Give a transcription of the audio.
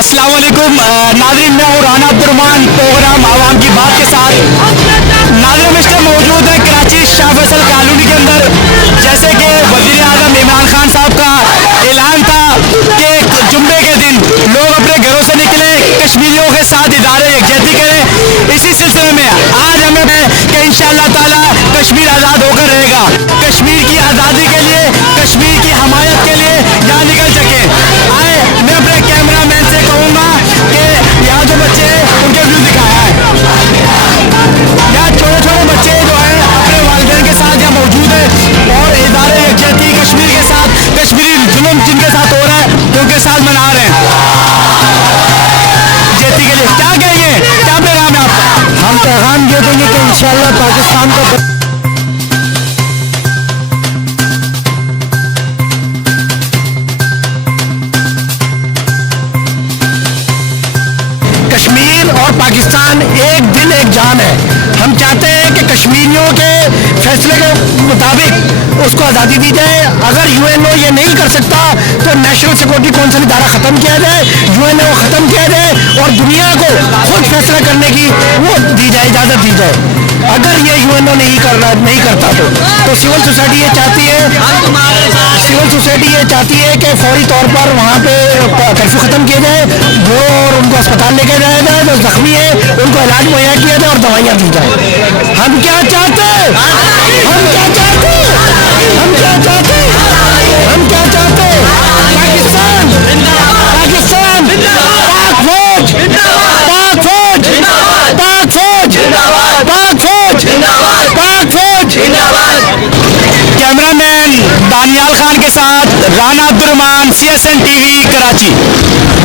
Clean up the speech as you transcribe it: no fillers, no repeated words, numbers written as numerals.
السلام علیکم ناظرین، میں ہوں رانا عبد الرحمان، پروگرام عوام کی بات کے ساتھ۔ ناظرین اس ٹائم موجود ہے کراچی شاہ فیصل کالونی کے اندر، جیسے کہ وزیر اعظم عمران خان صاحب کا اعلان تھا کہ جمعے کے دن لوگ اپنے گھروں سے نکلیں، کشمیریوں کے ساتھ ادارے یکجہتی کریں۔ اسی سلسلے میں آج ہمیں کہ انشاءاللہ تعالی کشمیر آزاد ہو کر رہے گا۔ کشمیر کی آزادی کے لیے، کشمیر کی حمایت کے لیے یہاں نکل سکیں۔ آئے میں اپنے کیمرہ مین سے کہوں گا کہ یہاں جو بچے ہیں ان کے ویو دکھایا ہے۔ یہاں چھوٹے چھوٹے بچے جو ہیں اپنے والدین کے ساتھ یہاں موجود ہیں اور ادارے یکجہتی کشمیر کے ساتھ، کشمیری ظلم جن کے ساتھ ہو رہا ہے ان کے ساتھ منا رہے ہیں یکجہتی کے لیے۔ کیا کہیں گے، کیا پیغام ہے آپ کا؟ ہم پیغام یہ دیں گے کہ انشاءاللہ پاکستان کو کشمیر اور پاکستان ایک دل ایک جان ہے۔ ہم چاہتے ہیں کہ کشمیریوں کے فیصلے کے مطابق اس کو آزادی دی جائے۔ اگر یو این او یہ نہیں کر سکتا تو نیشنل سیکورٹی کونسل ادارہ ختم کیا جائے، یو این او ختم کیا جائے اور دنیا کو خود فیصلہ کرنے کی وہ دی جائے، اجازت دی جائے۔ اگر یہ یو این او نہیں کرتا تو سول سوسائٹی یہ چاہتی ہے کہ فوری طور پر وہاں پہ کرفیو ختم کیا جائے، وہ اور ان کو اسپتال لے کے جایا جائے، جو زخمی ہے ان کو علاج مہیا کیا جائے اور دوائیاں دی جائیں۔ ہم کیا چاہتے ہیں، ہم کیا چاہتے ہیں، ہم کیا چاہتے ہیں، ہم کیا چاہتے ہیں؟ پاکستان، پاکستان، پاک فوج، پاک فوج، پاک فوج، پاک فوج، پاک فوج۔ کیمرہ مین دانیال خان کے ساتھ رانا عبد الرحمان، CSN TV کراچی۔